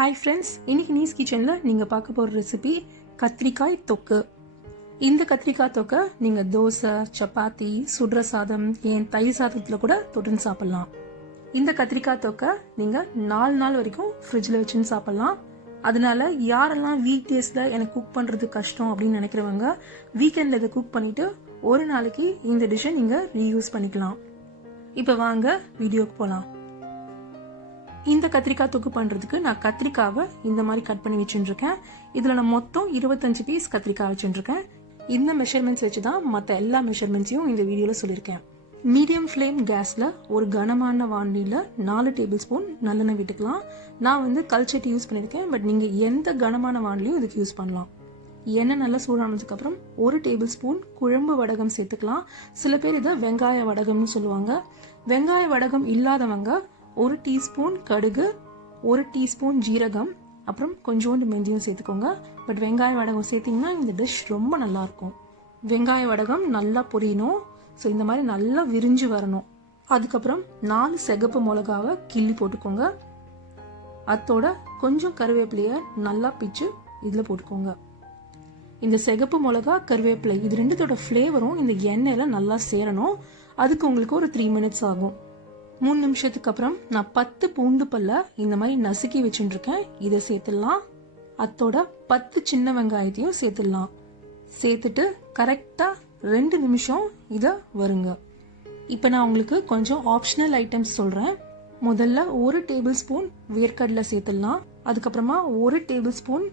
Hi friends, இன்னைக்கு knees கிச்சனில் நீங்கள் பார்க்க போகிற ரெசிபி கத்திரிக்காய் தொக்கு. இந்த கத்திரிக்காய் தொக்கை நீங்கள் தோசை, சப்பாத்தி, சுடுற சாதம், ஏன் தயிர் சாதத்தில் கூட தொட்டுன்னு சாப்பிட்லாம். இந்த கத்திரிக்காய் தொக்கை நீங்கள் 4 நாள் வரைக்கும் ஃப்ரிட்ஜில் வச்சுன்னு சாப்பிட்லாம். அதனால யாரெல்லாம் வீக் டேஸில் எனக்கு குக் பண்ணுறது கஷ்டம் அப்படின்னு நினைக்கிறவங்க வீக்கெண்டில் இதை குக் பண்ணிவிட்டு ஒரு நாளைக்கு இந்த டிஷ்ஷை நீங்கள் ரீயூஸ் பண்ணிக்கலாம். இப்போ வாங்க வீடியோக்கு போகலாம். இந்த கத்திரிக்காய் தொக்கு பண்ணுறதுக்கு நான் கத்திரிக்காவை இந்த மாதிரி கட் பண்ணி வச்சுருக்கேன். இதில் நான் மொத்தம் 25 பீஸ் கத்திரிக்காய் வச்சுருக்கேன். இந்த மெஷர்மெண்ட்ஸ் வச்சு தான் மற்ற எல்லா மெஷர்மெண்ட்ஸையும் இந்த வீடியோவில் சொல்லியிருக்கேன். மீடியம் ஃப்ளேம் கேஸில் ஒரு கனமான வாண்டியில் 4 டேபிள் ஸ்பூன் நல்லெண்ணெய் விட்டுக்கலாம். நான் வந்து கல்ச்சட்டி யூஸ் பண்ணியிருக்கேன், பட் நீங்கள் எந்த கனமான வாண்டிலையும் இதுக்கு யூஸ் பண்ணலாம். எண்ணெய் நல்லா சூடானதுக்கப்புறம் 1 டேபிள் ஸ்பூன் குழம்பு வடகம் சேர்த்துக்கலாம். சில பேர் இதை வெங்காய வடகம்னு சொல்லுவாங்க. வெங்காய வடகம் இல்லாதவங்க 1 டீஸ்பூன் கடுகு, 1 டீஸ்பூன் ஜீரகம், அப்புறம் கொஞ்சோண்டு மெஞ்சியும் சேர்த்துக்கோங்க. பட் வெங்காய வடகம் சேர்த்திங்கன்னா இந்த டிஷ் ரொம்ப நல்லாயிருக்கும். வெங்காய வடகம் நல்லா பொரியணும். ஸோ இந்த மாதிரி நல்லா விரிஞ்சு வரணும். அதுக்கப்புறம் 4 சிகப்பு மிளகாவை கிள்ளி போட்டுக்கோங்க. அதோட கொஞ்சம் கருவேப்பிலையை நல்லா பிச்சு இதில் போட்டுக்கோங்க. இந்த சிகப்பு மிளகா, கருவேப்பிலை இது ரெண்டுத்தோட ஃப்ளேவரும் இந்த எண்ணெயில் நல்லா சேரணும். அதுக்கு உங்களுக்கு ஒரு 3 மினிட்ஸ் ஆகும். 3 நிமிஷத்துக்கு அப்புறம் நான் 10 பூண்டு பல்ல இந்த மாதிரி நசுக்கி வச்சுருக்கேன். இதை சேர்த்துடலாம். அதோட 10 சின்ன வெங்காயத்தையும் சேர்த்துடலாம். சேர்த்துட்டு கரெக்டாக 2 நிமிஷம் இதை வருங்க. இப்போ நான் உங்களுக்கு கொஞ்சம் ஆப்ஷனல் ஐட்டம்ஸ் சொல்கிறேன். முதல்ல 1 டேபிள் ஸ்பூன் வேர்க்கடலை சேர்த்துடலாம். அதுக்கப்புறமா 1 டேபிள் ஸ்பூன்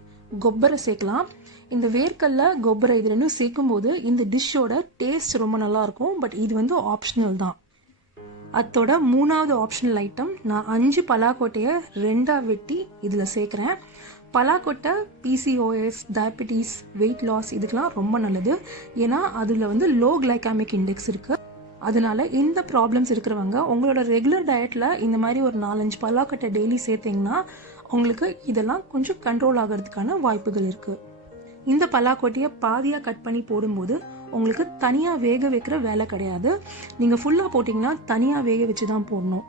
கொப்பரை சேர்க்கலாம். இந்த வேர்க்கடலை, கொப்பரை இது ரெண்டும் சேர்க்கும் போது இந்த டிஷ்ஷோட டேஸ்ட் ரொம்ப நல்லா இருக்கும். பட் இது வந்து ஆப்ஷனல் தான். அதோட 3வது ஆப்ஷனல் ஐட்டம், நான் 5 பலாக்கொட்டையை 2ஆக வெட்டி இதில் சேர்க்குறேன். பலாக்கொட்டை PCOS, டயபெட்டிஸ், வெயிட் லாஸ் இதுக்கெல்லாம் ரொம்ப நல்லது. ஏன்னா அதில் வந்து லோ கிளைகாமிக் இண்டெக்ஸ் இருக்குது. அதனால இந்த ப்ராப்ளம்ஸ் இருக்கிறவங்க உங்களோட ரெகுலர் டயட்டில் இந்த மாதிரி ஒரு 4-5 பலாக்கொட்டை டெய்லி சேர்த்திங்கன்னா உங்களுக்கு இதெல்லாம் கொஞ்சம் கண்ட்ரோல் ஆகிறதுக்கான வாய்ப்புகள் இருக்குது. இந்த பலாக்கொட்டையை பாதியாக கட் பண்ணி போடும்போது உங்களுக்கு தனியாக வேக வைக்கிற வேலை கிடையாது. நீங்கள் ஃபுல்லாக போட்டிங்கன்னா தனியாக வேக வச்சு தான் போடணும்.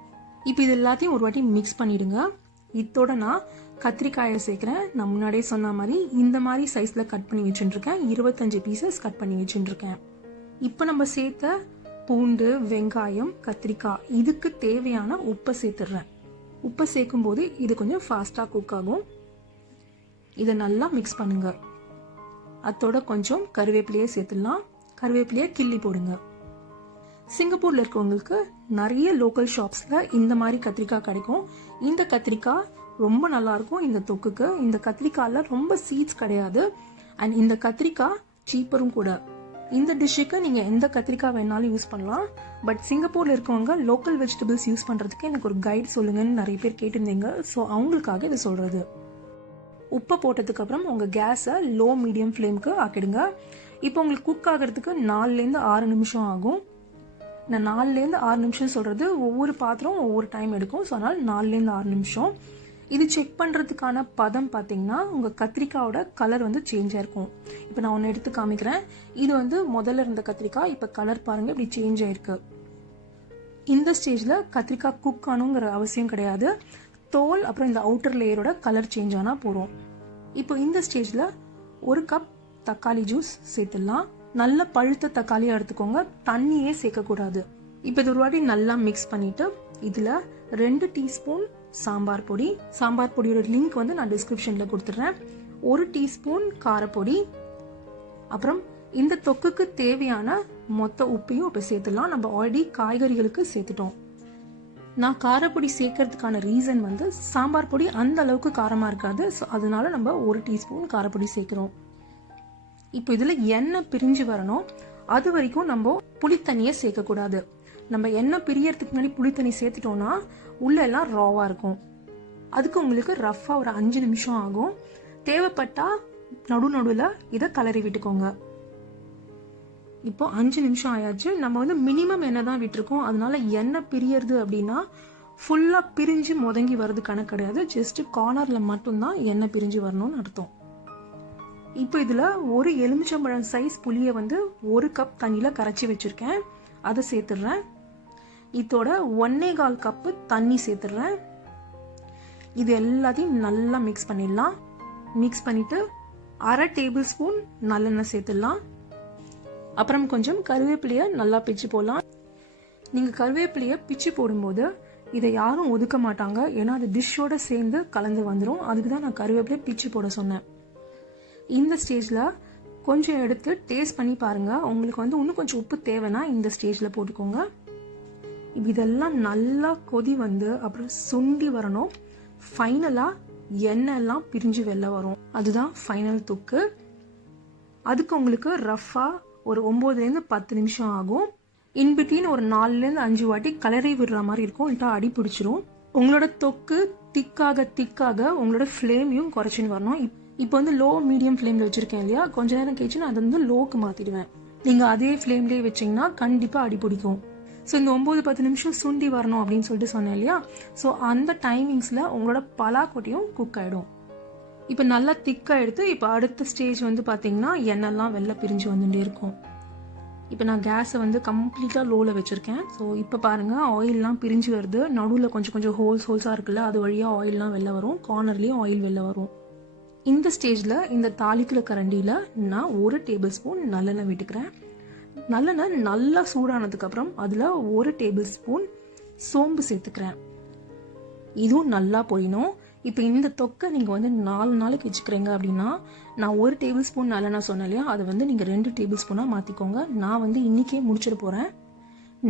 இப்போ இது எல்லாத்தையும் ஒரு வாட்டி மிக்ஸ் பண்ணிவிடுங்க. இதோட நான் கத்திரிக்காயை சேர்க்குறேன். நான் முன்னாடியே சொன்ன மாதிரி இந்த மாதிரி சைஸில் கட் பண்ணி வச்சுட்டுருக்கேன். 25 பீசஸ் கட் பண்ணி வச்சுட்டுருக்கேன். இப்போ நம்ம சேர்த்த பூண்டு, வெங்காயம், கத்திரிக்காய் இதுக்கு தேவையான உப்பை சேர்த்துடுறேன். உப்பை சேர்க்கும் போது இது கொஞ்சம் ஃபாஸ்ட்டாக குக் ஆகும். இதை நல்லா மிக்ஸ் பண்ணுங்க. அதோட கொஞ்சம் கருவேப்பிலையே சேர்த்துடலாம். கருவேப்பிலையை கிள்ளி போடுங்க. சிங்கப்பூர்ல இருக்கவங்களுக்கு நிறைய லோக்கல் ஷாப்ஸ்ல இந்த மாதிரி கத்திரிக்காய் கிடைக்கும். இந்த கத்திரிக்காய் ரொம்ப நல்லா இருக்கும் இந்த தொக்குக்கு. இந்த கத்திரிக்காயில ரொம்ப சீட்ஸ் கிடையாது. அண்ட் இந்த கத்திரிக்காய் சீப்பரும் கூட. இந்த டிஷ்ஷுக்கு நீங்க எந்த கத்திரிக்காய் வேணாலும் யூஸ் பண்ணலாம். பட் சிங்கப்பூர்ல இருக்கவங்க லோக்கல் வெஜிடபிள்ஸ் யூஸ் பண்றதுக்கு எனக்கு ஒரு கைட் சொல்லுங்கன்னு நிறைய பேர் கேட்டிருந்தீங்க. ஸோ அவங்களுக்காக இதை சொல்றது. உப்பை போட்டதுக்கு அப்புறம் உங்கள் கேஸை லோ மீடியம் ஃப்ளேமுக்கு ஆக்கிடுங்க. இப்போ உங்களுக்கு குக் ஆகிறதுக்கு 4லேருந்து 6 நிமிஷம் ஆகும். நான் 4லேருந்து 6 நிமிஷம் சொல்கிறது ஒவ்வொரு பாத்திரம் ஒவ்வொரு டைம் எடுக்கும். ஸோ அதனால் 4லேருந்து 6 நிமிஷம். இது செக் பண்ணுறதுக்கான பதம் பார்த்தீங்கன்னா உங்கள் கத்திரிக்காயோட கலர் வந்து சேஞ்ச் ஆயிருக்கும். இப்போ நான் ஒன்று எடுத்து காமிக்கிறேன். இது வந்து முதல்ல இருந்த கத்திரிக்காய் இப்போ கலர் பாருங்கள் இப்படி சேஞ்ச் ஆயிருக்கு. இந்த ஸ்டேஜில் கத்திரிக்காய் குக் ஆனுங்கிற அவசியம் கிடையாது. தோல் அப்புறம் இந்த அவுட்டர் லேயரோட கலர் சேஞ்ச் ஆனால் போகிறோம். இப்போ இந்த ஸ்டேஜில் 1 கப் தக்காளி ஜூஸ் சேர்த்துடலாம். நல்ல பழுத்த தக்காளியாக எடுத்துக்கோங்க, தண்ணியே சேர்க்கக்கூடாது. இப்போ இது ஒரு வாட்டி நல்லா மிக்ஸ் பண்ணிவிட்டு இதில் 2 டீஸ்பூன் சாம்பார் பொடி. சாம்பார் பொடியோட லிங்க் வந்து நான் டிஸ்கிரிப்ஷனில் கொடுத்துட்றேன். 1 டீஸ்பூன் காரப்பொடி. அப்புறம் இந்த தொக்குக்கு தேவையான மொத்த உப்பையும் இப்போ சேர்த்துடலாம். நம்ம ஆல்ரெடி காய்கறிகளுக்கு சேர்த்துட்டோம். நான் காரப்பொடி சேர்க்கறதுக்கான ரீசன் வந்து சாம்பார் பொடி அந்த அளவுக்கு காரமாக இருக்காது. ஸோ அதனால நம்ம 1 டீஸ்பூன் காரப்பொடி சேர்க்குறோம். இப்போ இதில் எண்ணெய் பிரிஞ்சு வரணும். அது வரைக்கும் நம்ம புளித்தண்ணியை சேர்க்கக்கூடாது. நம்ம எண்ணெய் பிரியறதுக்கு முன்னாடி புளித்தண்ணி சேர்த்துட்டோம்னா உள்ளெல்லாம் ராவாக இருக்கும். அதுக்கு உங்களுக்கு ரஃப்பாக ஒரு 5 நிமிஷம் ஆகும். தேவைப்பட்டா நடுவில் இதை கலரி விட்டுக்கோங்க. இப்போ 5 நிமிஷம் ஆயாச்சு. நம்ம வந்து மினிமம் எண்ணெய் தான் விட்டுருக்கோம். அதனால எண்ணெய் பிரியறது அப்படின்னா ஃபுல்லாக பிரிஞ்சு முதங்கி வர்றது கணக்கு கிடையாது. ஜஸ்ட் கார்னரில் மட்டும்தான் எண்ணெய் பிரிஞ்சு வரணும்னு அர்த்தம். இப்போ இதில் ஒரு எலுமிச்சம்பழம் சைஸ் புளியை வந்து 1 கப் தண்ணியில் கரைச்சி வச்சுருக்கேன். அதை சேர்த்துடுறேன். இதோட 1.25 கப்பு தண்ணி சேர்த்துடுறேன். இது எல்லாத்தையும் நல்லா மிக்ஸ் பண்ணிடலாம். மிக்ஸ் பண்ணிட்டு 1/2 டேபிள் ஸ்பூன் நல்லெண்ணெய் சேர்த்துடலாம். அப்புறம் கொஞ்சம் கருவேப்பிலையை நல்லா பிச்சு போடலாம். நீங்கள் கருவேப்பிலையை பிச்சு போடும்போது இதை யாரும் ஒதுக்க மாட்டாங்க, ஏன்னா அது டிஷ்ஷோட சேர்ந்து கலந்து வந்துடும். அதுக்கு தான் நான் கருவேப்பிலையை பிச்சு போட சொன்னேன். இந்த ஸ்டேஜில் கொஞ்சம் எடுத்து டேஸ்ட் பண்ணி பாருங்கள். உங்களுக்கு இன்னும் கொஞ்சம் உப்பு தேவைன்னா இந்த ஸ்டேஜில் போட்டுக்கோங்க. இதெல்லாம் நல்லா கொதி வந்து அப்புறம் சுண்டி வரணும். ஃபைனலாக எண்ணெய் எல்லாம் பிரிஞ்சு வெளில வரும். அதுதான் ஃபைனல் தொக்கு. அதுக்கு உங்களுக்கு ரஃபாக ஒரு 9லேருந்து 10 நிமிஷம் ஆகும். இன்பிட்வீன் ஒரு 4லேருந்து 5 வாட்டி கலரை விடுற மாதிரி இருக்கும், இல்லட்டா அடி பிடிச்சிரும். உங்களோட தொக்கு திக்காக உங்களோட ஃப்ளேமையும் குறைச்சின்னு வரணும். இப்போ லோ மீடியம் ஃப்ளேமில் வச்சுருக்கேன் இல்லையா, கொஞ்ச நேரம் கழிச்சு நான் அதை லோக்கு மாற்றிடுவேன். நீங்கள் அதே ஃப்ளேம்லேயே வச்சிங்கன்னா கண்டிப்பாக அடி பிடிக்கும். ஸோ இந்த 9-10 நிமிஷம் சுண்டி வரணும் அப்படின்னு சொல்லிட்டு சொன்னேன் இல்லையா, ஸோ அந்த டைமிங்ஸில் உங்களோட பலாக்கொட்டையும் குக் ஆகிடும். இப்போ நல்லா திக்காக எடுத்து இப்போ அடுத்த ஸ்டேஜ் பார்த்தீங்கன்னா எண்ணெய்லாம் வெளில பிரிஞ்சு வந்துட்டே இருக்கும். இப்போ நான் கேஸை கம்ப்ளீட்டாக லோவில் வச்சுருக்கேன். ஸோ இப்போ பாருங்கள் ஆயிலெலாம் பிரிஞ்சு வருது. நடுவில் கொஞ்சம் ஹோல்ஸாக இருக்குல்ல, அது வழியாக ஆயிலெலாம் வெளில வரும். கார்னர்லேயும் ஆயில் வெளில வரும். இந்த ஸ்டேஜில் இந்த தாளிக்கிற கரண்டியில் நான் 1 டேபிள் ஸ்பூன் நல்லெண்ணெய் விட்டுக்கிறேன். நல்லெண்ணெய் நல்லா சூடானதுக்கப்புறம் அதில் 1 டேபிள் ஸ்பூன் சோம்பு சேர்த்துக்கிறேன். இதுவும் நல்லா பொரியணும். இப்போ இந்த தொக்கை நீங்கள் 4 நாளைக்கு வச்சுக்கிறீங்க அப்படின்னா, நான் 1 டேபிள் ஸ்பூன் நல்லெண்ணெய் சொன்னேன் இல்லையா, அதை நீங்கள் 2 டேபிள் ஸ்பூனாக மாற்றிக்கோங்க. நான் இன்றைக்கே முடிச்சிட போகிறேன்.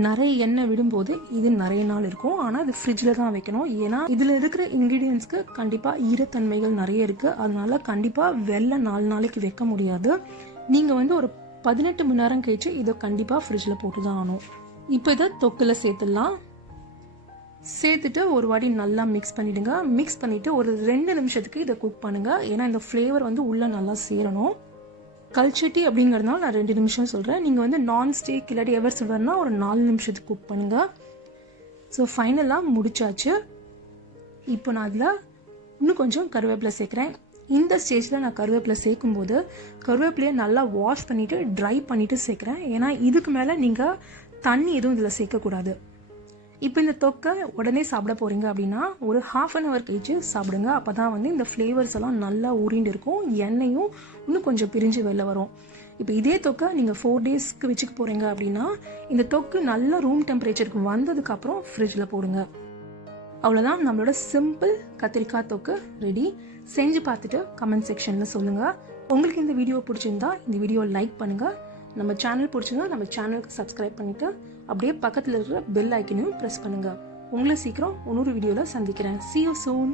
நிறைய எண்ணெய் விடும்போது இது நிறைய நாள் இருக்கும், ஆனால் இது ஃப்ரிட்ஜில் தான் வைக்கணும். ஏன்னா இதில் இருக்கிற இன்க்ரீடியன்ஸ்க்கு கண்டிப்பாக ஈரத்தன்மைகள் நிறைய இருக்குது. அதனால கண்டிப்பாக வெள்ளை 4 நாளைக்கு வைக்க முடியாது. நீங்கள் ஒரு 18 மணி நேரம் கழிச்சு இதை கண்டிப்பாக ஃப்ரிட்ஜில் போட்டு தான் ஆகணும். இப்போ இதை தொக்கில் சேர்த்துடலாம். சேர்த்துட்டு ஒரு வாட்டி நல்லா மிக்ஸ் பண்ணிவிடுங்க. மிக்ஸ் பண்ணிவிட்டு ஒரு 2 நிமிஷத்துக்கு இதை குக் பண்ணுங்கள். ஏன்னா இந்த ஃப்ளேவர் உள்ளே நல்லா சேரணும். கல்ச்சட்டி அப்படிங்கிறதுனால நான் 2 நிமிஷம் சொல்கிறேன். நீங்கள் நான்ஸ்டிக் இல்லாட்டி எவர் சில்வர்னா ஒரு 4 நிமிஷத்துக்கு குக் பண்ணுங்கள். ஸோ ஃபைனலாக முடிச்சாச்சு. இப்போ நான் அதில் இன்னும் கொஞ்சம் கருவேப்பிலை சேர்க்குறேன். இந்த ஸ்டேஜில் நான் கருவேப்பிலை சேர்க்கும்போது கருவேப்பிலையை நல்லா வாஷ் பண்ணிவிட்டு ட்ரை பண்ணிவிட்டு சேர்க்குறேன். ஏன்னா இதுக்கு மேலே நீங்கள் தண்ணி எதுவும் இதில் சேர்க்கக்கூடாது. இப்போ இந்த தொக்கை உடனே சாப்பிட போகிறீங்க அப்படின்னா ஒரு 1/2 hour கழிச்சு சாப்பிடுங்க. அப்போ தான் இந்த ஃப்ளேவர்ஸ் எல்லாம் நல்லா ஊறிண்டு இருக்கும். எண்ணெயும் இன்னும் கொஞ்சம் பிரிஞ்சு வெளில வரும். இப்போ இதே தொக்கை நீங்கள் 4 டேஸ்க்கு வச்சுக்க போகிறீங்க அப்படின்னா இந்த தொக்கு நல்ல ரூம் டெம்பரேச்சருக்கு வந்ததுக்கப்புறம் ஃப்ரிட்ஜில் போடுங்க. அவ்வளோதான், நம்மளோட சிம்பிள் கத்திரிக்காய் தொக்கு ரெடி. செஞ்சு பார்த்துட்டு கமெண்ட் செக்ஷனில் சொல்லுங்கள். உங்களுக்கு இந்த வீடியோ பிடிச்சிருந்தா இந்த வீடியோ லைக் பண்ணுங்கள். நம்ம சேனல் பிடிச்சிருந்தா நம்ம சேனலுக்கு சப்ஸ்கிரைப் பண்ணிவிட்டு அப்படியே பக்கத்தில் இருக்கிற பெல் ஐக்கனையும் ப்ரெஸ் பண்ணுங்கள். உங்களை சீக்கிரம் இன்னொரு வீடியோவில் சந்திக்கிறேன். See you soon.